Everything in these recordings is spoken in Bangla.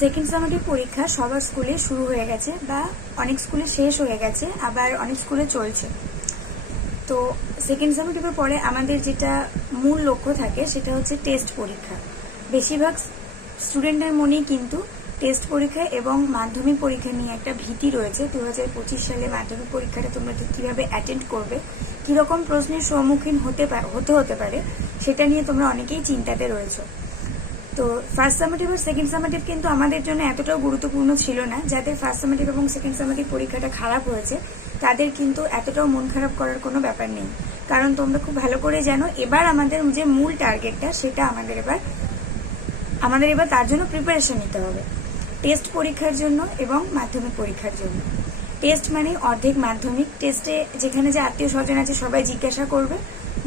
সেকেন্ড সামেটিভ পরীক্ষা সবার স্কুলে শুরু হয়ে গেছে বা অনেক স্কুলে শেষ হয়ে গেছে, আবার অনেক স্কুলে চলছে। তো সেকেন্ড সামেটিভের পরে আমাদের যেটা মূল লক্ষ্য থাকে সেটা হচ্ছে টেস্ট পরীক্ষা। বেশিরভাগ স্টুডেন্টের মনেই কিন্তু টেস্ট পরীক্ষা এবং মাধ্যমিক পরীক্ষা নিয়ে একটা ভীতি রয়েছে। দু হাজার পঁচিশ সালে মাধ্যমিক পরীক্ষাটা তোমরা কীভাবে অ্যাটেন্ড করবে, কীরকম প্রশ্নের সম্মুখীন হতে হতে হতে পারে, সেটা নিয়ে তোমরা অনেকেই চিন্তাতে রয়েছো। তো ফার্স্ট সামেটিভ আর সেকেন্ড সামেটিভ কিন্তু আমাদের জন্য এতটাও গুরুত্বপূর্ণ ছিল না, যাদের ফার্স্ট সামেটিভ এবং সেকেন্ড সামেটিভ পরীক্ষাটা খারাপ হয়েছে, তাদের কিন্তু এতটাও মন খারাপ করার কোনো ব্যাপার নেই। কারণ তোমরা খুব ভালো করে জানো, এবার আমাদের যে মূল টার্গেটটা সেটা আমাদের এবার আমাদের এবার তার জন্য প্রিপারেশন নিতে হবে। টেস্ট পরীক্ষার জন্য এবং মাধ্যমিক পরীক্ষার জন্য। টেস্ট মানে অর্ধেক মাধ্যমিক টেস্টে যেখানে যে আত্মীয় স্বজন আছে সবাই জিজ্ঞাসা করবে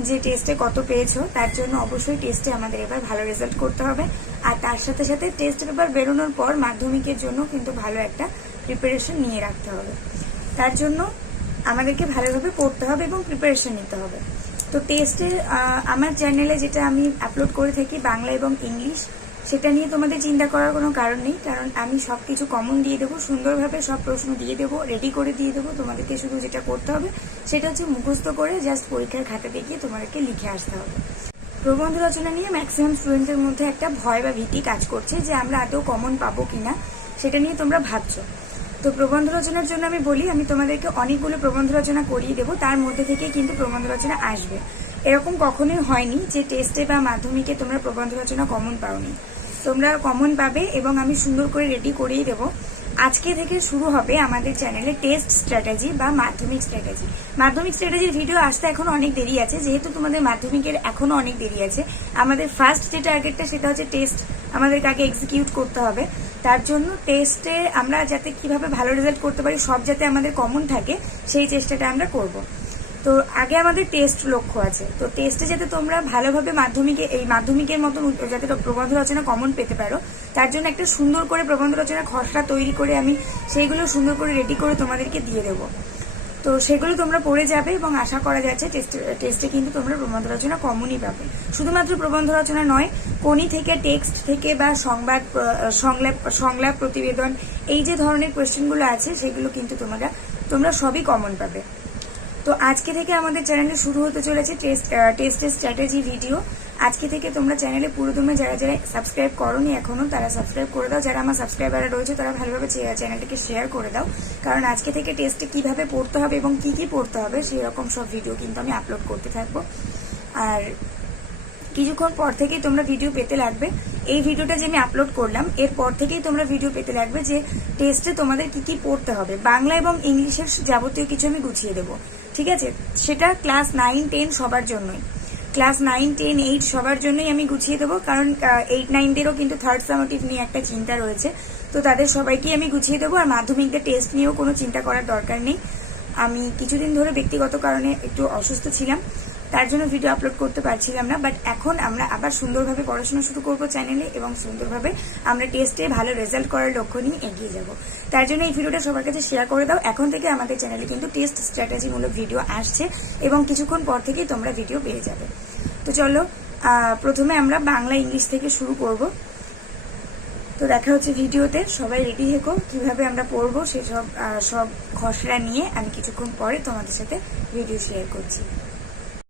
যে টেস্টে কত পেয়েছ, তার জন্য অবশ্যই টেস্টে আমাদের এবার ভালো রেজাল্ট করতে হবে। আর তার সাথে সাথে টেস্ট পেপার বেরোনোর পর মাধ্যমিকের জন্য কিন্তু ভালো একটা প্রিপারেশন নিয়ে রাখতে হবে। তার জন্য আমাদেরকে ভালোভাবে পড়তে হবে এবং প্রিপারেশন নিতে হবে। তো টেস্টে আমার চ্যানেলে যেটা আমি আপলোড করে থাকি বাংলা এবং ইংলিশ সেটা নিয়ে তোমাদের চিন্তা করার কোনো কারণ নেই, কারণ আমি সব কিছু কমন দিয়ে দেবো, সুন্দরভাবে সব প্রশ্ন দিয়ে দেবো রেডি করে দিয়ে দেবো, তোমাদেরকে শুধু যেটা করতে হবে সেটা হচ্ছে মুখস্থ করে জাস্ট পরীক্ষার খাতাতে গিয়ে তোমাদেরকে লিখে আসতে হবে। প্রবন্ধ রচনা নিয়ে ম্যাক্সিমাম স্টুডেন্টের মধ্যে একটা ভয় বা ভীতি কাজ করছে যে আমরা আদৌ কমন পাবো কিনা, সেটা নিয়ে তোমরা ভাবছ। তো প্রবন্ধ রচনার জন্য আমি বলি, আমি তোমাদেরকে অনেকগুলো প্রবন্ধ রচনা করিয়ে দেবো, তার মধ্যে থেকেই কিন্তু প্রবন্ধ রচনা আসবে। এরকম কখনোই হয়নি যে টেস্টে বা মাধ্যমিকে তোমরা প্রবন্ধ রচনা কমন পাওনি। তোমরা কমন পাবে এবং আমি সুন্দর করে রেডি করেই দেবো। আজকে থেকে শুরু হবে আমাদের চ্যানেলে টেস্ট স্ট্র্যাটেজি বা মাধ্যমিক স্ট্র্যাটেজি মাধ্যমিক স্ট্র্যাটেজির ভিডিও আসতে এখন অনেক দেরি আছে, যেহেতু তোমাদের মাধ্যমিকের এখনও অনেক দেরি আছে। আমাদের ফার্স্ট যে টার্গেটটা সেটা হচ্ছে টেস্ট আমাদেরকে আগে এক্সিকিউট করতে হবে। তার জন্য টেস্টে আমরা যাতে কীভাবে ভালো রেজাল্ট করতে পারি, সব যাতে আমাদের কমন থাকে, সেই চেষ্টাটা আমরা করব। তো আগে আমাদের টেস্ট লক্ষ্য আছে। তো টেস্টে যাতে তোমরা ভালোভাবে মাধ্যমিকে, এই মাধ্যমিকের মতন যাতে প্রবন্ধ রচনা কমন পেতে পারো, তার জন্য একটা সুন্দর করে প্রবন্ধ রচনা খসড়া তৈরি করে আমি সেইগুলো সুন্দর করে রেডি করে তোমাদেরকে দিয়ে দেবো। তো সেগুলো তোমরা পড়ে যাবে এবং আশা করা যাচ্ছে টেস্টে টেস্টে কিন্তু তোমরা প্রবন্ধ রচনা কমনই পাবে। শুধুমাত্র প্রবন্ধ রচনা নয় কোনি থেকে টেক্সট থেকে বা সংবাদ সংলাপ সংলাপ প্রতিবেদন, এই যে ধরনের কোয়েশ্চেনগুলো আছে, সেগুলো কিন্তু তোমরা তোমরা সবই কমন পাবে। তো আজকে থেকে আমাদের চ্যানেলে শুরু হতে চলেছে টেস্ট টেস্টের স্ট্র্যাটেজি ভিডিও আজকে থেকে তোমরা চ্যানেলে পুরোদমে যারা যারা সাবস্ক্রাইব করোনি এখনও, তারা সাবস্ক্রাইব করে দাও। যারা আমার সাবস্ক্রাইবাররা রয়েছে, তারা ভালোভাবে চ্যানেলটিকে শেয়ার করে দাও। কারণ আজকে থেকে টেস্টে কীভাবে পড়তে হবে এবং কি কি পড়তে হবে সেই রকম সব ভিডিও কিন্তু আমি আপলোড করতে থাকব। আর কিছুক্ষণ পর থেকেই তোমরা ভিডিও পেতে লাগবে। এই ভিডিওটা যে আমি আপলোড করলাম, এরপর থেকেই তোমরা ভিডিও পেতে লাগবে যে টেস্টে তোমাদের কি কি পড়তে হবে। বাংলা এবং ইংলিশের যাবতীয় কিছু আমি গুছিয়ে দেবো। ঠিক আছে? সেটা ক্লাস নাইন টেন সবার জন্যই। ক্লাস নাইন টেন এইট সবার জন্যই আমি গুছিয়ে দেবো, কারণ এইট নাইনদেরও কিন্তু থার্ড সামেটিভ নিয়ে একটা চিন্তা রয়েছে। তো তাদের সবাইকেই আমি গুছিয়ে দেবো, আর মাধ্যমিকদের টেস্ট নিয়েও কোনো চিন্তা করার দরকার নেই। আমি কিছুদিন ধরে ব্যক্তিগত কারণে একটু অসুস্থ ছিলাম। তার জন্য ভিডিও আপলোড করতে পারছিলাম না বাট এখন আমরা আবার সুন্দরভাবে পড়াশোনা শুরু করব চ্যানেলে এবং সুন্দরভাবে আমরা টেস্টে ভালো রেজাল্ট করার লক্ষ্য নিয়ে এগিয়ে যাব। তার জন্য এই ভিডিওটা সবার কাছে শেয়ার করে দাও। এখন থেকে আমাদের চ্যানেলে কিন্তু টেস্ট স্ট্র্যাটেজিমূলক ভিডিও আসছে এবং কিছুক্ষণ পর থেকেই তোমরা ভিডিও পেয়ে যাবে। তো চলো প্রথমে আমরা বাংলা, ইংলিশ থেকে শুরু করব। তো দেখা হচ্ছে ভিডিওতে সবাই রেডি হেকো কীভাবে আমরা পড়ব সেসব সব খসড়া নিয়ে আমি কিছুক্ষণ পরে তোমাদের সাথে ভিডিও শেয়ার করছি।